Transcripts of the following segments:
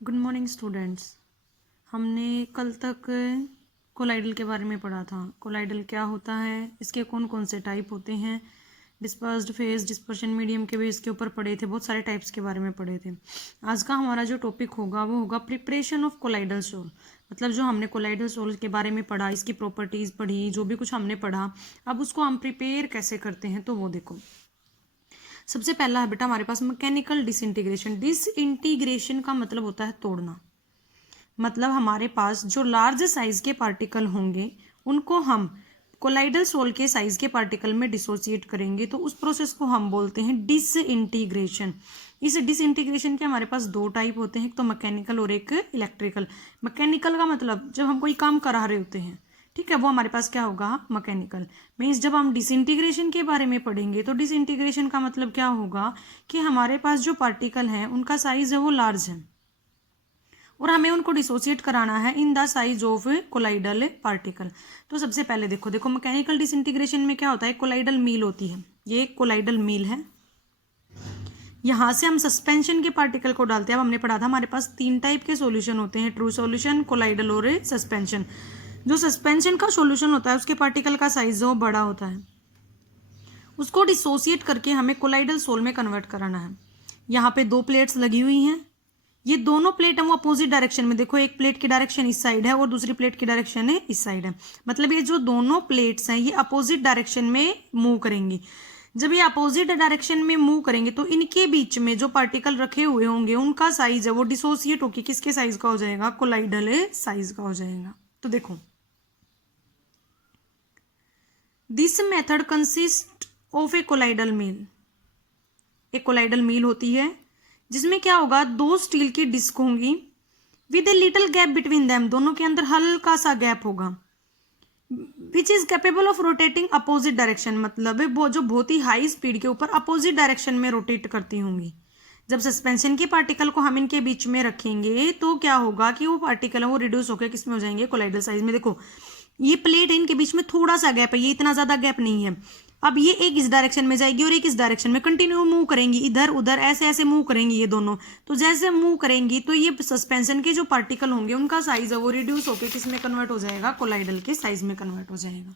Good morning students. हमने कल तक कोलाइडल के बारे में पढ़ा था। कोलाइडल क्या होता है, इसके कौन कौन से टाइप होते हैं, डिस्पर्स्ड फेज, डिस्पर्शन मीडियम के भी इसके ऊपर पढ़े थे, बहुत सारे टाइप्स के बारे में पढ़े थे। आज का हमारा जो टॉपिक होगा वो होगा प्रिपरेशन ऑफ कोलाइडल सोल। मतलब जो हमने कोलाइडल सोल के बारे में पढ़ा, इसकी प्रॉपर्टीज़ पढ़ी, जो भी कुछ हमने पढ़ा, अब उसको हम प्रिपेयर कैसे करते हैं तो वो देखो। सबसे पहला है बेटा हमारे पास मैकेनिकल डिसइंटीग्रेशन। डिसइंटीग्रेशन का मतलब होता है तोड़ना। मतलब हमारे पास जो लार्ज साइज के पार्टिकल होंगे उनको हम कोलाइडल सोल के साइज के पार्टिकल में डिसोसिएट करेंगे, तो उस प्रोसेस को हम बोलते हैं डिसइंटीग्रेशन। इस डिसइंटीग्रेशन के हमारे पास दो टाइप होते हैं, एक तो मैकेनिकल और एक इलेक्ट्रिकल। मैकेनिकल का मतलब जब हम कोई काम करा रहे होते हैं, ठीक है, वो हमारे पास क्या होगा, मैकेनिकल। मीन्स जब हम डिसइंटीग्रेशन के बारे में पढ़ेंगे तो डिसइंटीग्रेशन का मतलब क्या होगा कि हमारे पास जो पार्टिकल हैं उनका साइज है वो लार्ज है और हमें उनको डिसोसिएट कराना है in the size of colloidal particle. तो सबसे पहले देखो मैकेनिकल डिसइंटीग्रेशन में क्या होता है, कोलाइडल मील होती है। ये कोलाइडल मील है, यहाँ से हम सस्पेंशन के पार्टिकल को डालते हैं। अब हमने पढ़ा था हमारे पास तीन टाइप के सॉल्यूशन होते हैं, ट्रू सॉल्यूशन, कोलाइडल और सस्पेंशन। जो सस्पेंशन का सॉल्यूशन होता है उसके पार्टिकल का साइज जो बड़ा होता है, उसको डिसोसिएट करके हमें कोलाइडल सोल में कन्वर्ट कराना है। यहाँ पे दो प्लेट्स लगी हुई हैं, ये दोनों प्लेट हम अपोजिट डायरेक्शन में, देखो एक प्लेट की डायरेक्शन इस साइड है और दूसरी प्लेट की डायरेक्शन है इस साइड है। मतलब ये जो दोनों प्लेट्स हैं ये अपोजिट डायरेक्शन में मूव करेंगी। जब ये अपोजिट डायरेक्शन में मूव करेंगे तो इनके बीच में जो पार्टिकल रखे हुए होंगे उनका साइज है वो डिसोसिएट होकर किसके साइज का हो जाएगा, कोलाइडल साइज का हो जाएगा। तो देखो this method consist of a colloidal mill. एक कोलाइडल मील होती है जिसमें क्या होगा, दो स्टील की डिस्क होंगी with a little gap between them, दोनों के अंदर हल्का सा गैप होगा, which is capable of rotating opposite direction. मतलब वो जो बहुत ही हाई स्पीड के ऊपर अपोजिट डायरेक्शन में रोटेट करती होंगी। जब सस्पेंशन के पार्टिकल को हम इनके बीच में रखेंगे तो क्या होगा कि वो पार्टिकल है वो रिड्यूस होकर किसमें हो जाएंगे, कोलाइडल साइज में। देखो ये प्लेट है, इनके बीच में थोड़ा सा गैप है, ये इतना ज्यादा गैप नहीं है। अब ये एक इस डायरेक्शन में जाएगी और एक इस डायरेक्शन में कंटिन्यू मूव करेंगी, इधर उधर ऐसे ऐसे मूव करेंगी ये दोनों। तो जैसे मूव करेंगी तो ये सस्पेंशन के जो पार्टिकल होंगे उनका साइज है वो रिड्यूस होकर किसमें कन्वर्ट हो जाएगा, कोलाइडल के साइज में कन्वर्ट हो जाएगा।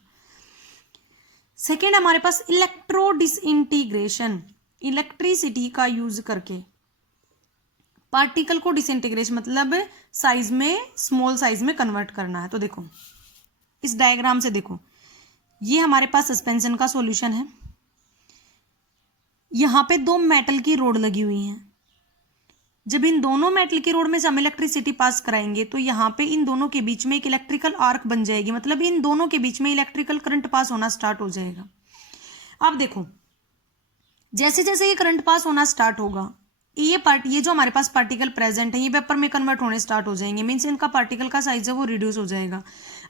सेकेंड हमारे पास इलेक्ट्रो डिसइंटीग्रेशन। इलेक्ट्रिसिटी का यूज करके पार्टिकल को डिसइंटीग्रेशन मतलब साइज में, स्मॉल साइज में कन्वर्ट करना है। तो देखो इस डायग्राम से देखो, ये हमारे पास सस्पेंशन का सॉल्यूशन है, यहां पे दो मेटल की रोड लगी हुई हैं। जब इन दोनों मेटल की रोड में से हम इलेक्ट्रिसिटी पास कराएंगे तो यहाँ पे इन दोनों के बीच में एक इलेक्ट्रिकल आर्क बन जाएगी। मतलब इन दोनों के बीच में इलेक्ट्रिकल करंट पास होना स्टार्ट हो जाएगा। अब देखो जैसे जैसे ये करंट पास होना स्टार्ट होगा, ये जो हमारे पास पार्टिकल प्रेजेंट है ये वेपर में कन्वर्ट होने स्टार्ट हो जाएंगे। मीन्स इनका पार्टिकल का साइज है वो रिड्यूस हो जाएगा।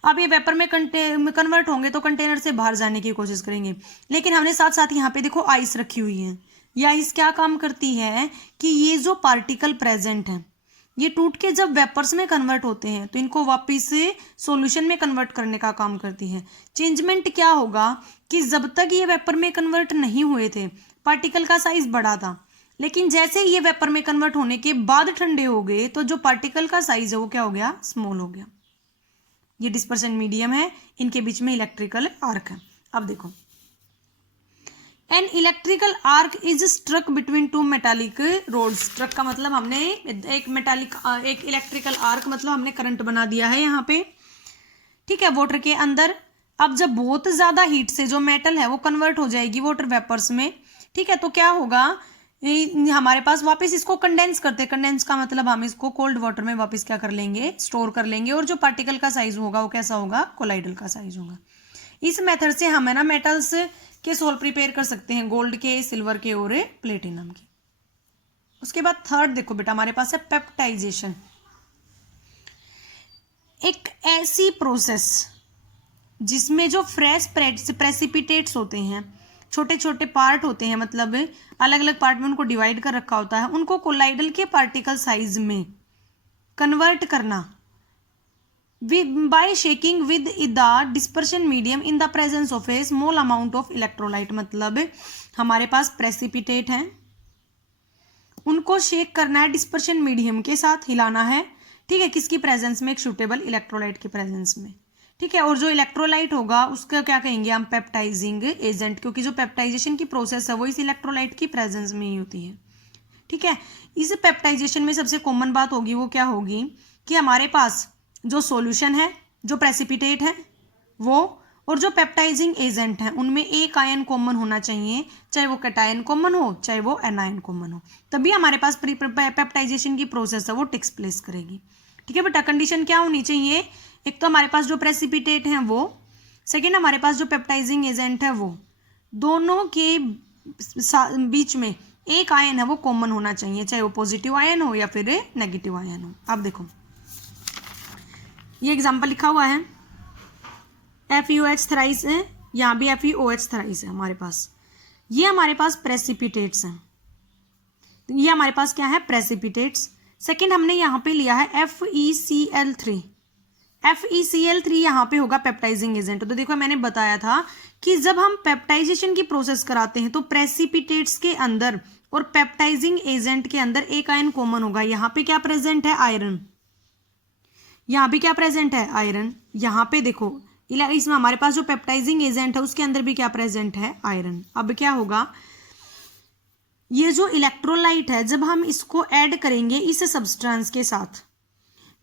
अब ये वेपर में कन्वर्ट होंगे तो कंटेनर से बाहर जाने की कोशिश करेंगे, लेकिन हमने साथ साथ यहाँ पे देखो आइस रखी हुई है। ये आइस क्या काम करती है कि ये जो पार्टिकल प्रेजेंट है ये टूट के जब वेपर्स में कन्वर्ट होते हैं तो इनको वापस से सॉल्यूशन में कन्वर्ट करने का काम करती है। चेंजमेंट क्या होगा कि जब तक ये वेपर में कन्वर्ट नहीं हुए थे पार्टिकल का साइज बड़ा था, लेकिन जैसे ये वेपर में कन्वर्ट होने के बाद ठंडे हो गए तो जो पार्टिकल का साइज है वो क्या हो गया, स्मॉल हो गया। ये डिस्पर्शन मीडियम है, इनके बीच में इलेक्ट्रिकल आर्क है। अब देखो an electrical arc is struck between two metallic rods. Struck का मतलब हमने एक इलेक्ट्रिकल आर्क मतलब हमने करंट बना दिया है यहाँ पे, ठीक है, वाटर के अंदर। अब जब बहुत ज्यादा हीट से जो मेटल है वो कन्वर्ट हो जाएगी वाटर वेपर्स में, ठीक है, तो क्या होगा, हमारे पास वापस इसको कंडेंस करते, कंडेंस का मतलब हम इसको कोल्ड वाटर में वापस क्या कर लेंगे, स्टोर कर लेंगे, और जो पार्टिकल का साइज होगा वो कैसा होगा, कोलाइडल का साइज होगा। इस मेथड से हम है ना मेटल्स के सोल प्रिपेयर कर सकते हैं, गोल्ड के, सिल्वर के और प्लेटिनम के। उसके बाद थर्ड देखो बेटा हमारे पास है पेप्टाइजेशन। एक ऐसी प्रोसेस जिसमें जो फ्रेश प्रेसिपिटेट्स होते हैं, छोटे छोटे पार्ट होते हैं, मतलब अलग अलग पार्ट में उनको डिवाइड कर रखा होता है, उनको कोलाइडल के पार्टिकल साइज में कन्वर्ट करना by shaking with the dispersion medium in the presence of a small amount of electrolyte. मतलब हमारे पास प्रेसिपिटेट है उनको शेक करना है डिस्पर्शन मीडियम के साथ, हिलाना है, ठीक है, किसकी प्रेजेंस में, एक सूटेबल इलेक्ट्रोलाइट की प्रेजेंस में, ठीक है। और जो इलेक्ट्रोलाइट होगा उसका क्या कहेंगे हम, पेप्टाइजिंग एजेंट, क्योंकि जो पेप्टाइजेशन की प्रोसेस है वो इस इलेक्ट्रोलाइट की प्रेजेंस में ही होती है, ठीक है। इस पेप्टाइजेशन में सबसे कॉमन बात होगी वो क्या होगी कि हमारे पास जो सॉल्यूशन है, जो प्रेसिपिटेट है वो, और जो पेप्टाइजिंग एजेंट है उनमें एक आयन कॉमन होना चाहिए, चाहे वो कैटायन कॉमन हो चाहे वो एनायन कॉमन हो, तभी हमारे पास पेप्टाइजेशन की प्रोसेस है वो टेक्स प्लेस करेगी, ठीक है बेटा। कंडीशन क्या होनी चाहिए, एक तो हमारे पास जो प्रेसिपिटेट है वो, सेकेंड हमारे पास जो पेप्टाइजिंग एजेंट है वो, दोनों के बीच में एक आयन है वो कॉमन होना चाहिए, चाहे वो पॉजिटिव आयन हो या फिर नेगेटिव आयन हो। अब देखो ये एग्जांपल लिखा हुआ है, FeOH थ्राइस है, यहाँ भी FeOH थ्राइस है हमारे पास, ये हमारे पास प्रेसिपिटेट्स हैं, ये हमारे पास क्या है, प्रेसिपिटेट्स। सेकंड हमने यहाँ पे लिया है FeCl3, FeCl3 यहाँ पे होगा पेप्टाइजिंग एजेंट। तो देखो मैंने बताया था कि जब हम पेप्टाइजेशन की प्रोसेस कराते हैं तो प्रेसिपिटेट्स के अंदर और पेप्टाइजिंग एजेंट के अंदर एक आयन कॉमन होगा। यहाँ पे क्या प्रेजेंट है, आयरन, यहाँ भी क्या प्रेजेंट है, आयरन। यहाँ पे देखो इसमें हमारे पास जो पेप्टाइजिंग एजेंट है उसके अंदर भी क्या प्रेजेंट है, आयरन। अब क्या होगा, ये जो इलेक्ट्रोलाइट है जब हम इसको ऐड करेंगे इस सब्सटेंस के साथ,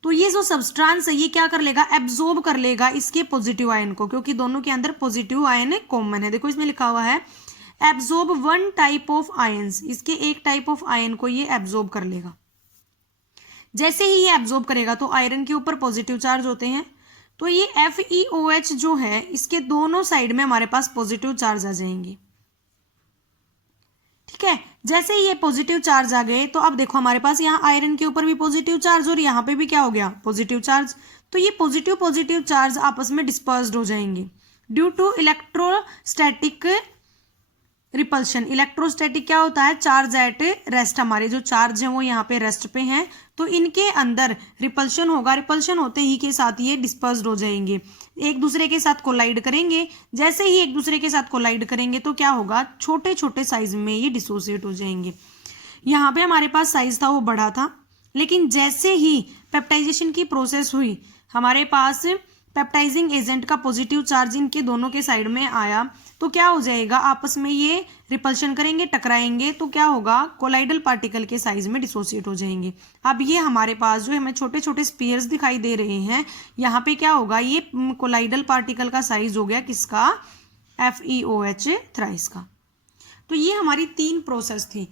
तो ये जो सब्सटेंस है ये क्या कर लेगा, एब्जॉर्ब कर लेगा इसके पॉजिटिव आयन को, क्योंकि दोनों के अंदर पॉजिटिव आयन कॉमन है। देखो इसमें लिखा हुआ है absorb one type of ions, इसके एक टाइप ऑफ आयन को ये एब्जॉर्ब कर लेगा। जैसे ही ये एब्जॉर्ब करेगा तो आयरन के ऊपर पॉजिटिव चार्ज होते हैं, तो ये FeOH जो है इसके दोनों साइड में हमारे पास पॉजिटिव चार्ज आ जाएंगे, ठीक है। जैसे ही ये पॉजिटिव चार्ज आ गए तो अब देखो हमारे पास यहाँ आयरन के ऊपर भी पॉजिटिव चार्ज और यहाँ पे भी क्या हो गया, पॉजिटिव चार्ज। तो ये पॉजिटिव चार्ज आपस में डिस्पर्स्ड हो जाएंगे due to electrostatic repulsion. Electrostatic क्या होता है, चार्ज एट रेस्ट, हमारे जो चार्ज हैं वो यहाँ पे रेस्ट पे हैं, तो इनके अंदर रिपल्शन होगा, रिपल्शन होते ही के साथ ये डिस्पर्स्ड हो जाएंगे, एक दूसरे के साथ कोलाइड करेंगे। जैसे ही एक दूसरे के साथ कोलाइड करेंगे तो क्या होगा, छोटे छोटे साइज में ये डिसोसिएट हो जाएंगे। यहाँ पे हमारे पास साइज था वो बड़ा था, लेकिन जैसे ही पेप्टाइजेशन की प्रोसेस हुई हमारे पास पेप्टाइजिंग एजेंट का पॉजिटिव चार्ज इनके दोनों के साइड में आया, तो क्या हो जाएगा, आपस में ये रिपल्शन करेंगे, टकराएंगे, तो क्या होगा, कोलाइडल पार्टिकल के साइज में डिसोसिएट हो जाएंगे। अब ये हमारे पास जो हमें छोटे छोटे स्पीयर्स दिखाई दे रहे हैं, यहाँ पे क्या होगा, ये कोलाइडल पार्टिकल का साइज हो गया किसका, FeOH थ्राइस का। तो ये हमारी 3 प्रोसेस थी,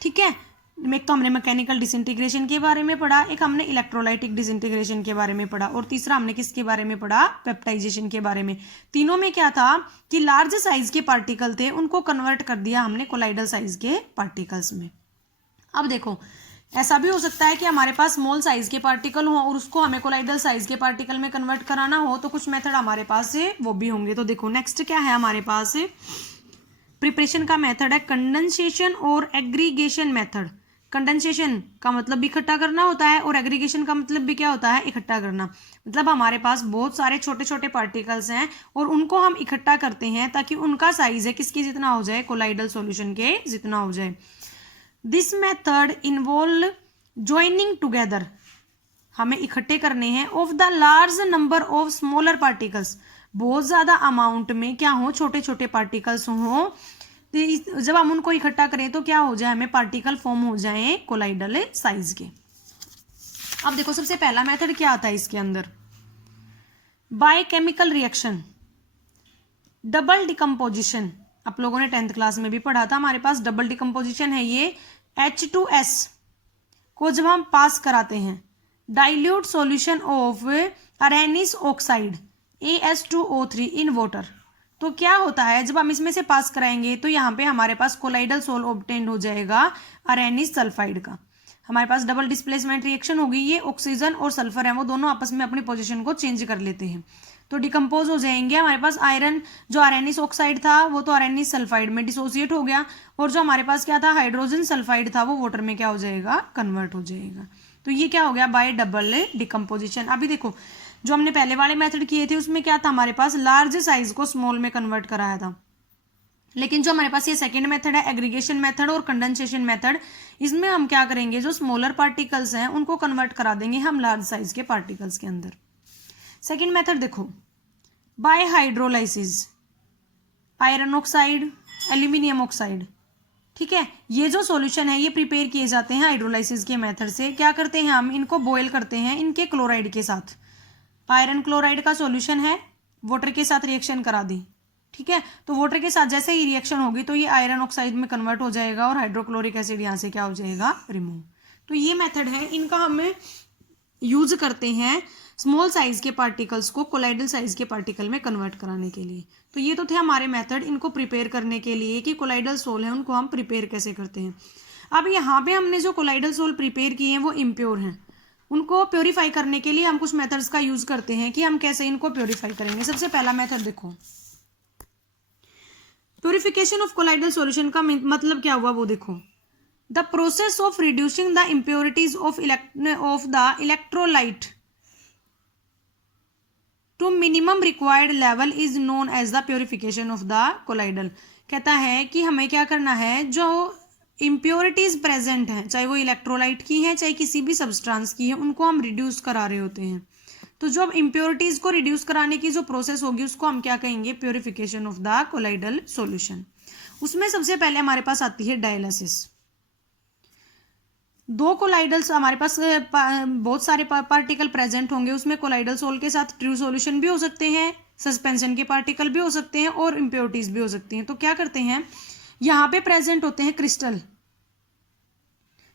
ठीक है। एक तो हमने मैकेनिकल डिसइंटीग्रेशन के बारे में पढ़ा, एक हमने इलेक्ट्रोलाइटिक डिसइंटीग्रेशन के बारे में पढ़ा, और तीसरा हमने किसके बारे में पढ़ा, पेप्टाइजेशन के बारे में। तीनों में क्या था कि लार्ज साइज के पार्टिकल थे, उनको कन्वर्ट कर दिया हमने कोलाइडल साइज के पार्टिकल्स में। अब देखो ऐसा भी हो सकता है कि हमारे पास स्मॉल साइज के पार्टिकल हो और उसको हमें कोलाइडल साइज के पार्टिकल में कन्वर्ट कराना हो, तो कुछ मेथड हमारे पास है वो भी होंगे। तो देखो नेक्स्ट क्या है हमारे पास, प्रिपरेशन का मेथड है कंडेंसेशन और एग्रीगेशन मेथड। कंडेंसेशन का मतलब भी इकट्ठा करना होता है और एग्रीगेशन का मतलब भी क्या होता है, इकट्ठा करना। मतलब हमारे पास बहुत सारे छोटे छोटे पार्टिकल्स हैं और उनको हम इकट्ठा करते हैं ताकि उनका साइज है किसके जितना हो जाए, कोलाइडल सॉल्यूशन के जितना हो जाए। This method involve joining together, हमें इकट्ठे करने हैं, of the large number of smaller particles, बहुत ज्यादा अमाउंट में क्या हो, छोटे छोटे पार्टिकल्स हों। जब हम उनको इकट्ठा करें तो क्या हो जाए, हमें पार्टिकल फॉर्म हो जाए कोलाइडल साइज के। अब देखो सबसे पहला मेथड क्या आता है इसके अंदर, by chemical reaction, double decomposition. आप लोगों ने 10th क्लास में भी पढ़ा था, हमारे पास डबल डिकम्पोजिशन है। ये H2S को जब हम पास कराते हैं dilute solution of arsenious oxide AS2O3 in water, तो क्या होता है जब हम इसमें से पास कराएंगे तो यहाँ पे हमारे पास कोलाइडल सोल ऑब्टेन हो जाएगा अरेनिस सल्फाइड का। हमारे पास डबल डिस्प्लेसमेंट रिएक्शन होगी, ये ऑक्सीजन और सल्फर है वो दोनों आपस में अपनी पोजीशन को चेंज कर लेते हैं तो डिकम्पोज हो जाएंगे। हमारे पास आयरन जो अरेनिस ऑक्साइड था वो तो अरेनिस सल्फाइड में डिसोसिएट हो गया, और जो हमारे पास क्या था, हाइड्रोजन सल्फाइड था, वो वाटर में क्या हो जाएगा, कन्वर्ट हो जाएगा। तो ये क्या हो गया, बाय डबल डिकम्पोजिशन। अभी देखो जो हमने पहले वाले मेथड किए थे उसमें क्या था, हमारे पास लार्ज साइज को स्मॉल में कन्वर्ट कराया था, लेकिन जो हमारे पास ये सेकंड मेथड है, एग्रीगेशन मेथड और कंडेंसेशन मेथड, इसमें हम क्या करेंगे, जो स्मॉलर पार्टिकल्स हैं उनको कन्वर्ट करा देंगे हम लार्ज साइज के पार्टिकल्स के अंदर। सेकंड मेथड देखो, bye hydrolysis, iron oxide, aluminium oxide, ठीक है, ये जो सॉल्यूशन है ये प्रिपेयर किए जाते हैं हाइड्रोलाइसिस के मेथड से। क्या करते हैं हम, इनको बॉयल करते हैं इनके क्लोराइड के साथ। आयरन क्लोराइड का सॉल्यूशन है, वाटर के साथ रिएक्शन करा दी, ठीक है, तो वाटर के साथ जैसे ही रिएक्शन होगी तो ये आयरन ऑक्साइड में कन्वर्ट हो जाएगा और हाइड्रोक्लोरिक एसिड यहाँ से क्या हो जाएगा, रिमूव। तो ये मेथड है, इनका हमें यूज करते हैं स्मॉल साइज के पार्टिकल्स को कोलाइडल साइज के पार्टिकल में कन्वर्ट कराने के लिए। तो ये तो थे हमारे मेथड इनको प्रिपेयर करने के लिए कि कोलाइडल सोल है उनको हम प्रिपेयर कैसे करते हैं। अब यहाँ पे हमने जो कोलाइडल सोल प्रिपेयर किए हैं वो इम्प्योर हैं, उनको प्योरीफाई करने के लिए हम कुछ मेथड्स का यूज करते हैं कि हम कैसे इनको प्योरीफाई करेंगे। सबसे पहला मेथड देखो, प्योरिफिकेशन ऑफ कोलाइडल सॉल्यूशन का मतलब क्या हुआ वो देखो, the process of reducing the impurities of the electrolyte to minimum required level is known as the purification of the colloidal. कहता है कि हमें क्या करना है, जो इम्प्योरिटीज प्रेजेंट हैं चाहे वो इलेक्ट्रोलाइट की हैं चाहे किसी भी सब्सटेंस की है, उनको हम रिड्यूस करा रहे होते हैं। तो जो इम्प्योरिटीज को रिड्यूस कराने की जो प्रोसेस होगी उसको हम क्या कहेंगे, purification of the colloidal solution. उसमें सबसे पहले हमारे पास आती है डायलिसिस। दो कोलाइडल्स हमारे पास बहुत सारे पार्टिकल प्रेजेंट होंगे, उसमें कोलाइडल सोल के साथ ट्रू सॉल्यूशन भी हो सकते हैं, सस्पेंशन के पार्टिकल भी हो सकते हैं और इम्प्योरिटीज भी हो सकती हैं। तो क्या करते हैं, यहाँ पे प्रेजेंट होते हैं crystal.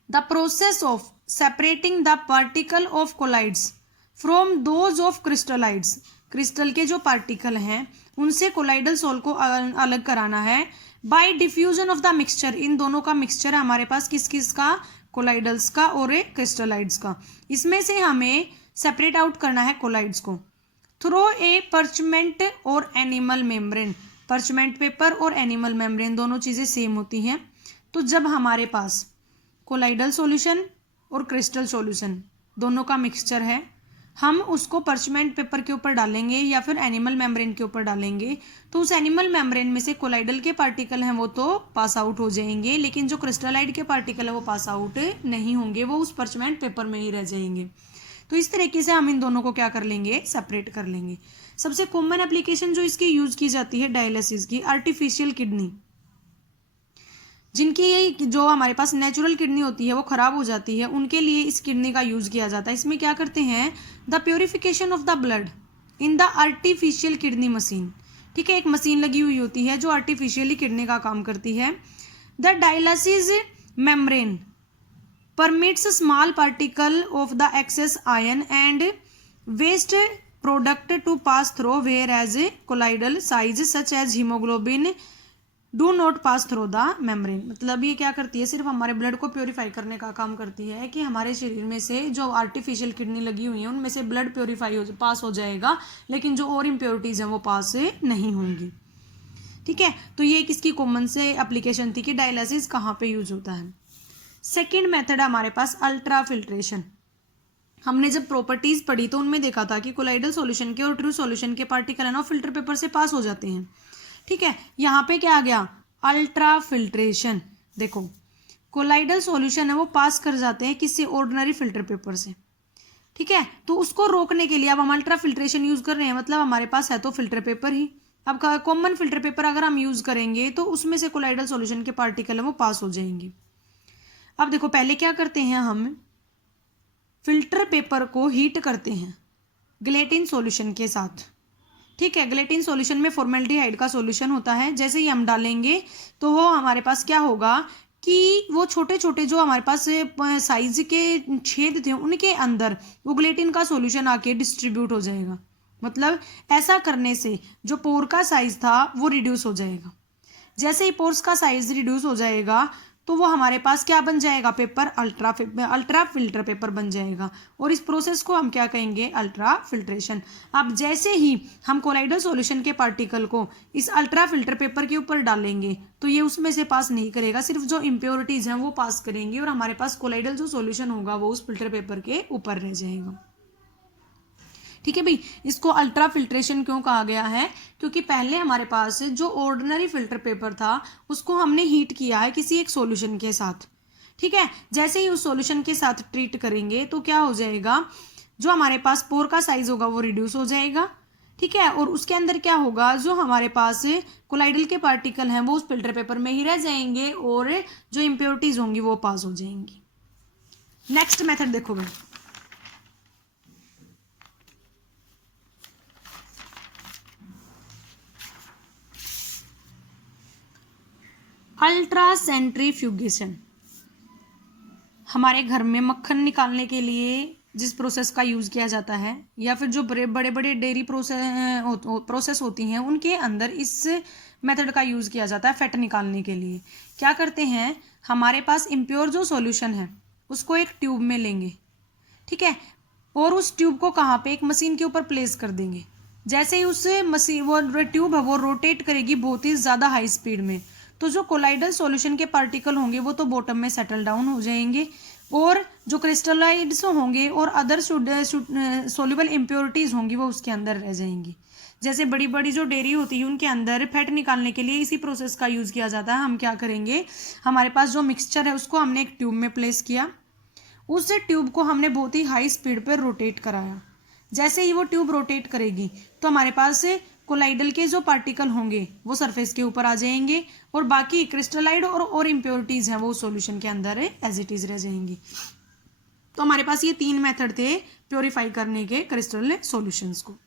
The process of separating the particle of colloids from those of crystalloids, crystal के जो पार्टिकल हैं उनसे कोलाइडल सोल को अलग कराना है। By diffusion of the mixture, इन दोनों का मिक्सचर है हमारे पास, किस किस का, कोलाइडल्स का और क्रिस्टलाइड्स का। इसमें से हमें सेपरेट आउट करना है कोलाइड्स को थ्रू ए पर्चमेंट और एनिमल मेम्ब्रेन। पर्चमेंट पेपर और एनिमल मेम्ब्रेन दोनों चीज़ें सेम होती हैं। तो जब हमारे पास कोलाइडल सॉल्यूशन और क्रिस्टल सॉल्यूशन दोनों का मिक्सचर है, हम उसको पर्चमेंट पेपर के ऊपर डालेंगे या फिर एनिमल मेम्ब्रेन के ऊपर डालेंगे, तो उस एनिमल मेम्ब्रेन में से कोलाइडल के पार्टिकल हैं वो तो पास आउट हो जाएंगे, लेकिन जो क्रिस्टलाइड के पार्टिकल है वो पास आउट नहीं होंगे, वो उस पर्चमेंट पेपर में ही रह जाएंगे। तो इस तरीके से हम इन दोनों को क्या कर लेंगे, सेपरेट कर लेंगे। सबसे कॉमन एप्लीकेशन जो इसकी यूज की जाती है डायलिसिस की, आर्टिफिशियल किडनी, जिनकी ये जो हमारे पास नेचुरल किडनी होती है वो खराब हो जाती है, उनके लिए इस किडनी का यूज किया जाता है। इसमें क्या करते हैं, the purification of the blood in the artificial kidney machine, ठीक है, एक मशीन लगी हुई होती है जो आर्टिफिशियली किडनी का काम करती है। The dialysis membrane permits small particle of the excess ion and waste product to pass through, whereas colloidal size such as haemoglobin do not pass through the membrane. मतलब ये क्या करती है, सिर्फ हमारे ब्लड को प्योरीफाई करने का काम करती है कि हमारे शरीर में से जो आर्टिफिशियल किडनी लगी हुई है उनमें से ब्लड प्योरीफाई पास हो जाएगा, लेकिन जो और इम्प्योरिटीज़ हैं वो पास नहीं होंगी, ठीक है। तो ये किसकी कॉमन से एप्लीकेशन थी कि डायलिसिस कहाँ पे यूज होता है। सेकेंड मेथड हमारे पास अल्ट्रा फिल्ट्रेशन। हमने जब प्रॉपर्टीज पढ़ी तो उनमें देखा था कि कोलाइडल सॉल्यूशन के और ट्रू सॉल्यूशन के पार्टिकल है ना फिल्टर पेपर से पास हो जाते हैं, ठीक है। यहाँ पे क्या आ गया, अल्ट्रा फिल्ट्रेशन। देखो कोलाइडल सॉल्यूशन है वो पास कर जाते हैं किसी ऑर्डिनरी फिल्टर पेपर से, ठीक है, तो उसको रोकने के लिए अब हम अल्ट्रा फिल्ट्रेशन यूज कर रहे हैं, मतलब हमारे पास है तो फिल्टर पेपर ही। अब कॉमन फिल्टर पेपर अगर हम यूज करेंगे तो उसमें से कोलाइडल सॉल्यूशन के पार्टिकल है वो पास हो जाएंगे। अब देखो पहले क्या करते हैं, हम फिल्टर पेपर को हीट करते हैं ग्लेटिन सॉल्यूशन के साथ, ठीक है। ग्लेटिन सॉल्यूशन में फॉर्मेल्डिहाइड का सॉल्यूशन होता है, जैसे ही हम डालेंगे तो वो हमारे पास क्या होगा कि वो छोटे छोटे जो हमारे पास साइज के छेद थे उनके अंदर वो ग्लेटिन का सॉल्यूशन आके डिस्ट्रीब्यूट हो जाएगा। मतलब ऐसा करने से जो पोर का साइज था वो रिड्यूस हो जाएगा। जैसे ही पोर्स का साइज रिड्यूस हो जाएगा तो वो हमारे पास क्या बन जाएगा, पेपर अल्ट्रा फिल्टर पेपर बन जाएगा, और इस प्रोसेस को हम क्या कहेंगे, अल्ट्रा फिल्ट्रेशन। अब जैसे ही हम कोलाइडल सॉल्यूशन के पार्टिकल को इस अल्ट्रा फिल्टर पेपर के ऊपर डालेंगे तो ये उसमें से पास नहीं करेगा, सिर्फ जो इम्प्योरिटीज हैं वो पास करेंगे और हमारे पास कोलाइडल जो सॉल्यूशन होगा वो उस फिल्टर पेपर के ऊपर रह जाएगा। ठीक है भाई। इसको अल्ट्रा फिल्ट्रेशन क्यों कहा गया है, क्योंकि पहले हमारे पास जो ऑर्डिनरी फिल्टर पेपर था उसको हमने हीट किया है किसी एक सॉल्यूशन के साथ, ठीक है। जैसे ही उस सॉल्यूशन के साथ ट्रीट करेंगे तो क्या हो जाएगा, जो हमारे पास पोर का साइज होगा वो रिड्यूस हो जाएगा, ठीक है। और उसके अंदर क्या होगा, जो हमारे पास कोलाइडल के पार्टिकल हैं वो उस फिल्टर पेपर में ही रह जाएंगे और जो इम्प्योरिटीज होंगी वो पास हो जाएंगी। नेक्स्ट मेथड देखो भाई, अल्ट्रा सेंट्रीफ्यूगेशन। हमारे घर में मक्खन निकालने के लिए जिस प्रोसेस का यूज़ किया जाता है, या फिर जो बड़े बड़े डेयरी प्रोसेस होती हैं उनके अंदर इस मेथड का यूज़ किया जाता है फैट निकालने के लिए। क्या करते हैं, हमारे पास इम्प्योर जो सॉल्यूशन है उसको एक ट्यूब में लेंगे, ठीक है, और उस ट्यूब को कहाँ पे, एक मशीन के ऊपर प्लेस कर देंगे। जैसे ही उस मशीन वो ट्यूब है वो रोटेट करेगी बहुत ही ज़्यादा हाई स्पीड में, तो जो कोलाइडल सॉल्यूशन के पार्टिकल होंगे वो तो बॉटम में सेटल डाउन हो जाएंगे, और जो क्रिस्टलाइड्स होंगे और अदर सोल्यूबल इम्प्योरिटीज़ होंगी वो उसके अंदर रह जाएंगी। जैसे बड़ी बड़ी जो डेयरी होती है उनके अंदर फैट निकालने के लिए इसी प्रोसेस का यूज़ किया जाता है। हम क्या करेंगे, हमारे पास जो मिक्सचर है उसको हमने एक ट्यूब में प्लेस किया, उस ट्यूब को हमने बहुत ही हाई स्पीड पर रोटेट कराया। जैसे ही वो ट्यूब रोटेट करेगी तो हमारे पास कोलाइडल के जो पार्टिकल होंगे वो सरफेस के ऊपर आ जाएंगे, और बाकी क्रिस्टलाइड और इम्प्योरिटीज़ हैं वो सॉल्यूशन के अंदर एज इट इज़ रह जाएंगी। तो हमारे पास ये 3 मेथड थे प्योरीफाई करने के क्रिस्टल सॉल्यूशंस को।